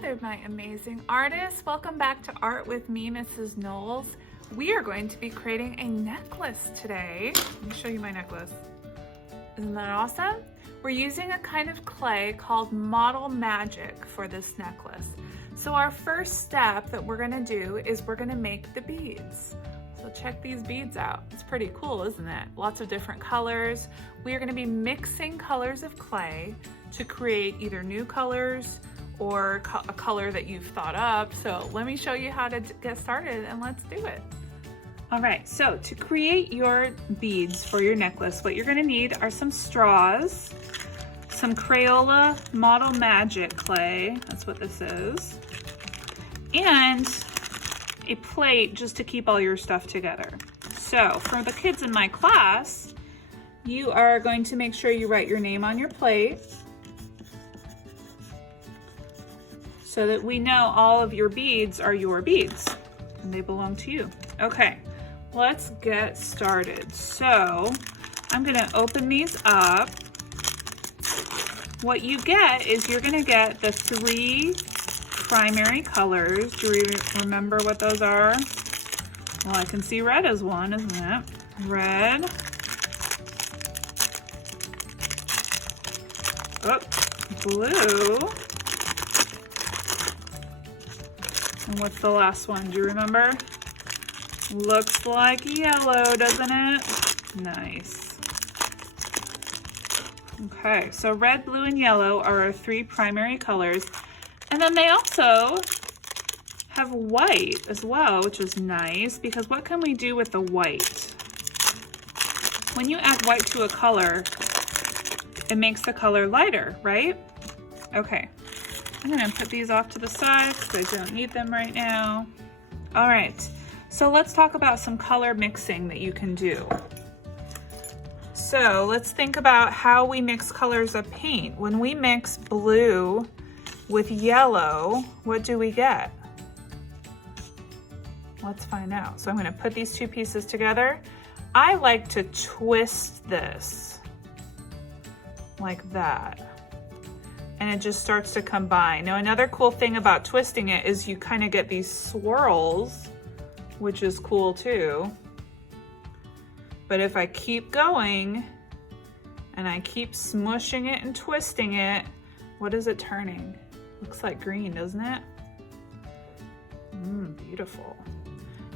there, my amazing artists. Welcome back to Art with me, Mrs. Knowles. We are going to be creating a necklace today. Let me show you my necklace. Isn't that awesome? We're using a kind of clay called Model Magic for this necklace. So our first step that we're gonna do is we're gonna make the beads. So check these beads out. It's pretty cool, isn't it? Lots of different colors. We are gonna be mixing colors of clay to create either new colors or a color that you've thought up. So let me show you how to get started and let's do it. All right, so to create your beads for your necklace, what you're gonna need are some straws, some Crayola Model Magic clay, that's what this is, and a plate just to keep all your stuff together. So for the kids in my class, you are going to make sure you write your name on your plate so that we know all of your beads are your beads and they belong to you. Okay, let's get started. So I'm gonna open these up. What you get is you're gonna get the 3 primary colors. Do you remember what those are? Well, I can see red as one, isn't it? Red. Oh, blue. And what's the last one? Do you remember? Looks like yellow, doesn't it? Nice. Okay, so red, blue, and yellow are our 3 primary colors. And then they also have white as well, which is nice because what can we do with the white? When you add white to a color, it makes the color lighter, right? Okay. I'm gonna put these off to the side because I don't need them right now. All right, so let's talk about some color mixing that you can do. So let's think about how we mix colors of paint. When we mix blue with yellow, what do we get? Let's find out. So I'm gonna put these 2 pieces together. I like to twist this like that. And it just starts to combine. Now another cool thing about twisting it is you kind of get these swirls, which is cool too. But if I keep going and I keep smushing it and twisting it, what is it turning? Looks like green, doesn't it? Beautiful.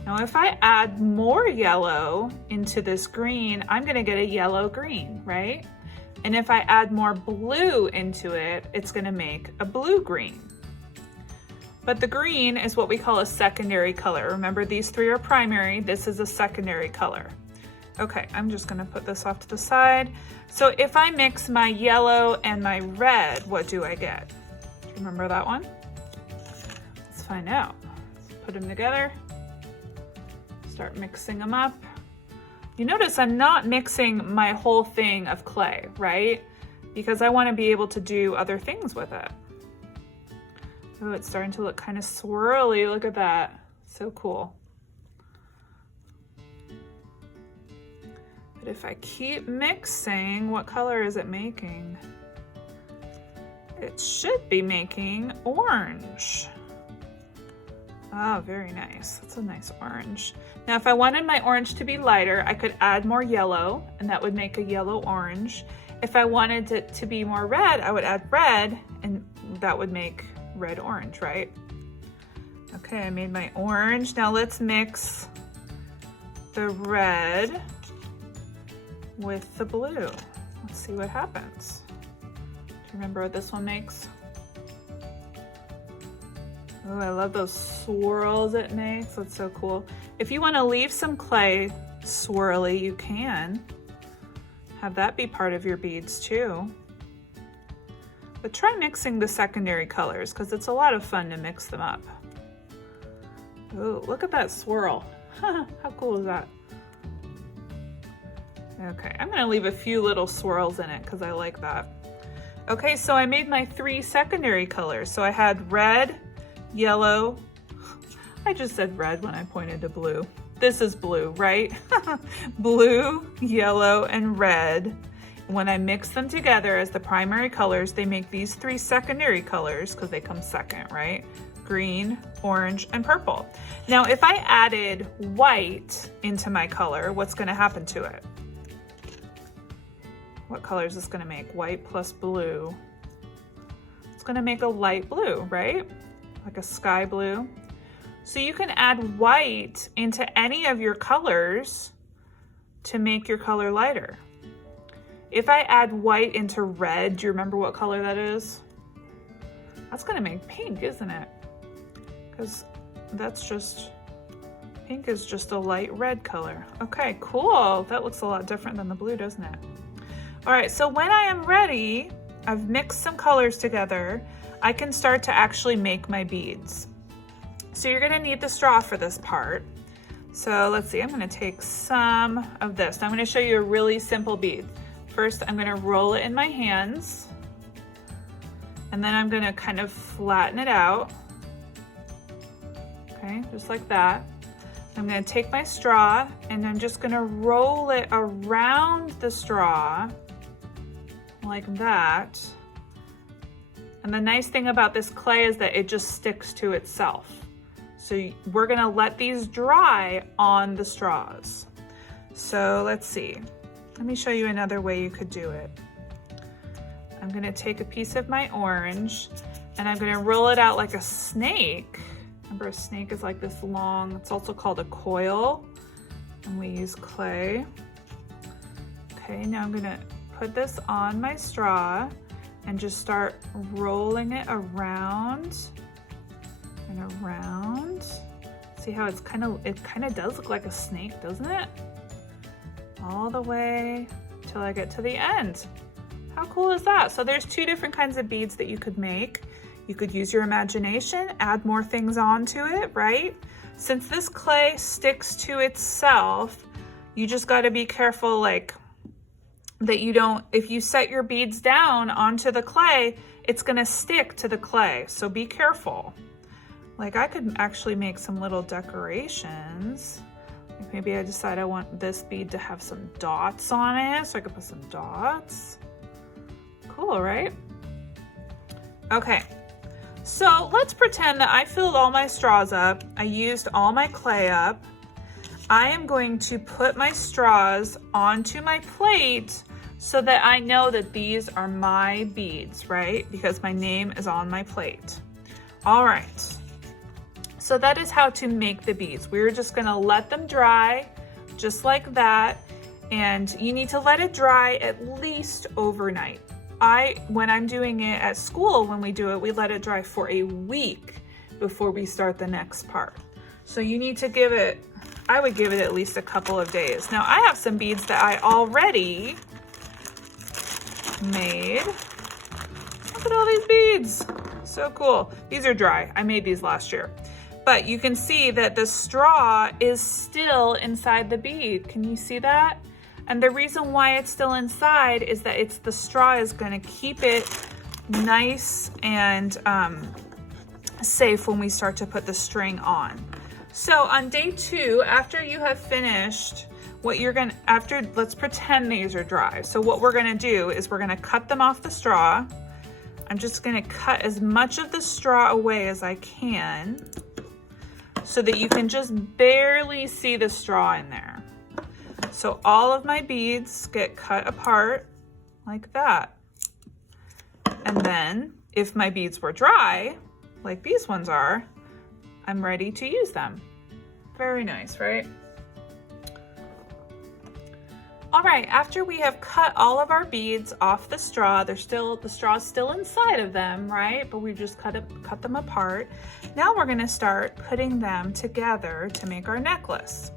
Now if I add more yellow into this green, I'm gonna get a yellow green, right? And if I add more blue into it, it's gonna make a blue-green. But the green is what we call a secondary color. Remember, these 3 are primary, this is a secondary color. Okay, I'm just gonna put this off to the side. So if I mix my yellow and my red, what do I get? Do you remember that one? Let's find out. Let's put them together, start mixing them up. You notice I'm not mixing my whole thing of clay, right? Because I want to be able to do other things with it. Oh, it's starting to look kind of swirly. Look at that. So cool. But if I keep mixing, what color is it making? It should be making orange. Oh, very nice. That's a nice orange. Now, if I wanted my orange to be lighter, I could add more yellow, and that would make a yellow orange. If I wanted it to be more red, I would add red, and that would make red orange, right? Okay, I made my orange. Now let's mix the red with the blue. Let's see what happens. Do you remember what this one makes? Oh, I love those swirls it makes. That's so cool. If you want to leave some clay swirly, you can. Have that be part of your beads too. But try mixing the secondary colors because it's a lot of fun to mix them up. Oh, look at that swirl. How cool is that? Okay, I'm gonna leave a few little swirls in it because I like that. Okay, so I made my 3 secondary colors. So I had red, yellow. I just said red when I pointed to blue. This is blue, right? Blue, yellow, and red. when I mix them together as the primary colors, they make these 3 secondary colors because they come second, right? Green, orange, and purple. Now, if I added white into my color, what's gonna happen to it? What color is this gonna make? White plus blue. It's gonna make a light blue, right? Like a sky blue. So you can add white into any of your colors to make your color lighter. If I add white into red, do you remember what color that is? That's gonna make pink, isn't it? Because pink is just a light red color. Okay, cool. That looks a lot different than the blue, doesn't it? All right, so when I am ready, I've mixed some colors together, I can start to actually make my beads. So you're gonna need the straw for this part. So let's see, I'm gonna take some of this. I'm gonna show you a really simple bead. First, I'm gonna roll it in my hands, and then I'm gonna kind of flatten it out. Okay, just like that. I'm gonna take my straw, and I'm just gonna roll it around the straw, like that. And the nice thing about this clay is that it just sticks to itself. So we're gonna let these dry on the straws. So let's see. Let me show you another way you could do it. I'm gonna take a piece of my orange and I'm gonna roll it out like a snake. Remember, a snake is like this long, it's also called a coil, and we use clay. Okay, now I'm gonna put this on my straw and just start rolling it around and around. See how it kind of does look like a snake, doesn't it? All the way till I get to the end. How cool is that? So there's 2 different kinds of beads that you could make. You could use your imagination, add more things onto it, right? Since this clay sticks to itself, you just got to be careful, like, that you don't, if you set your beads down onto the clay, it's gonna stick to the clay, so be careful. Like, I could actually make some little decorations. Like, maybe I decide I want this bead to have some dots on it, so I could put some dots. Cool, right? Okay, so let's pretend that I filled all my straws up, I used all my clay up. I am going to put my straws onto my plate so that I know that these are my beads, right? Because my name is on my plate. All right, so that is how to make the beads. We're just gonna let them dry, just like that. And you need to let it dry at least overnight. When I'm doing it at school, when we do it, we let it dry for a week before we start the next part. So you need to give it, I would give it at least a couple of days. Now I have some beads that I already made. Look at all these beads. So cool. These are dry. I made these last year. But you can see that the straw is still inside the bead. Can you see that? And the reason why it's still inside is that the straw is going to keep it nice and safe when we start to put the string on. So on day 2, after you have finished what you're gonna, let's pretend these are dry. So what we're gonna do is we're gonna cut them off the straw. I'm just gonna cut as much of the straw away as I can so that you can just barely see the straw in there. So all of my beads get cut apart like that. And then if my beads were dry, like these ones are, I'm ready to use them. Very nice, right? All right, after we have cut all of our beads off the straw, the straw's still inside of them, right? But we just cut them apart. Now we're gonna start putting them together to make our necklace.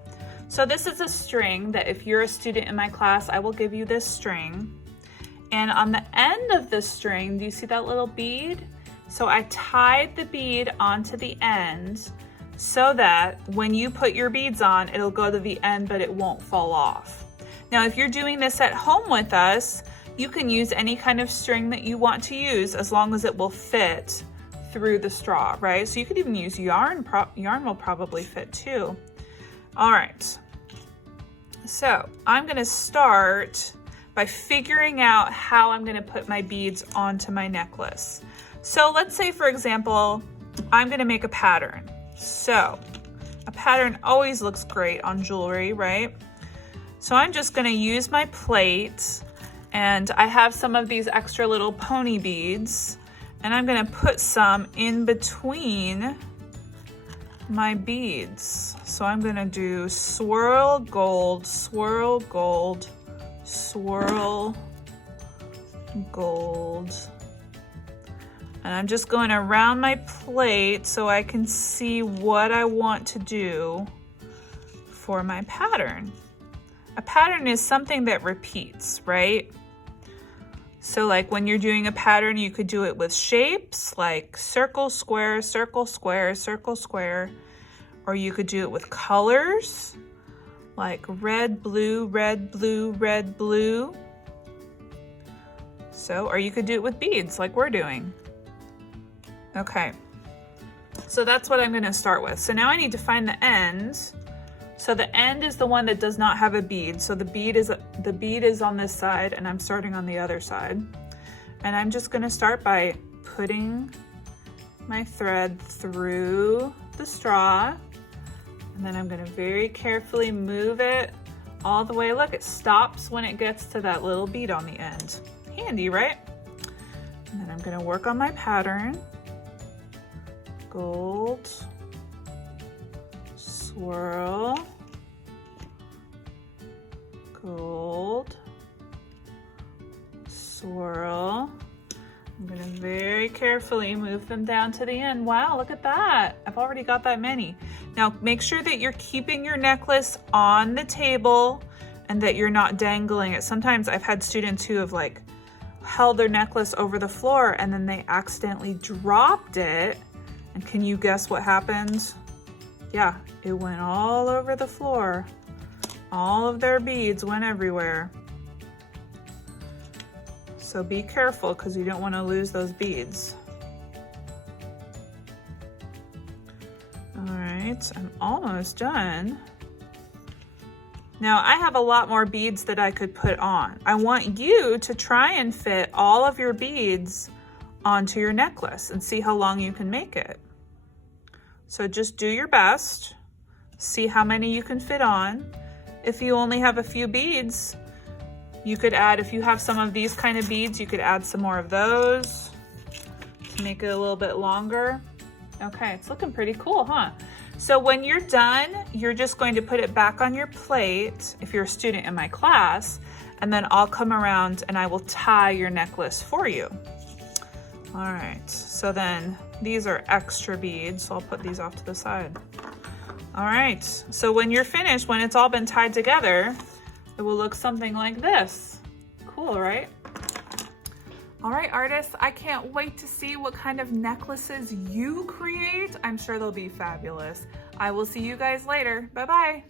So this is a string that if you're a student in my class, I will give you this string. And on the end of this string, do you see that little bead? So I tied the bead onto the end so that when you put your beads on, it'll go to the end, but it won't fall off. Now, if you're doing this at home with us, you can use any kind of string that you want to use as long as it will fit through the straw, right? So you could even use yarn. Yarn will probably fit too. All right. So I'm gonna start by figuring out how I'm gonna put my beads onto my necklace. So let's say, for example, I'm gonna make a pattern. So a pattern always looks great on jewelry, right? So I'm just gonna use my plate, and I have some of these extra little pony beads, and I'm gonna put some in between my beads. So I'm gonna do swirl gold, swirl gold, swirl gold. And I'm just going around my plate so I can see what I want to do for my pattern. A pattern is something that repeats, right? So like when you're doing a pattern, you could do it with shapes like circle, square, circle, square, circle, square, or you could do it with colors like red, blue, red, blue, red, blue. So, or you could do it with beads like we're doing. Okay, so that's what I'm gonna start with. So now I need to find the end. So the end is the one that does not have a bead. So the bead is on this side and I'm starting on the other side. And I'm just gonna start by putting my thread through the straw. And then I'm gonna very carefully move it all the way. Look, it stops when it gets to that little bead on the end. Handy, right? And then I'm gonna work on my pattern. Gold, swirl, gold, swirl. I'm gonna very carefully move them down to the end. Wow, look at that. I've already got that many. Now make sure that you're keeping your necklace on the table and that you're not dangling it. Sometimes I've had students who have like held their necklace over the floor and then they accidentally dropped it. And can you guess what happened? Yeah, it went all over the floor. All of their beads went everywhere. So be careful because you don't want to lose those beads. All right, I'm almost done. Now I have a lot more beads that I could put on. I want you to try and fit all of your beads onto your necklace and see how long you can make it. So just do your best, see how many you can fit on. If you only have a few beads, you could add, if you have some of these kind of beads, you could add some more of those to make it a little bit longer. Okay, it's looking pretty cool, huh? So when you're done, you're just going to put it back on your plate if you're a student in my class, and then I'll come around and I will tie your necklace for you. All right, so then these are extra beads, so I'll put these off to the side. All right, so when you're finished, when it's all been tied together, it will look something like this. Cool, right? All right, artists, I can't wait to see what kind of necklaces you create. I'm sure they'll be fabulous. I will see you guys later. Bye-bye.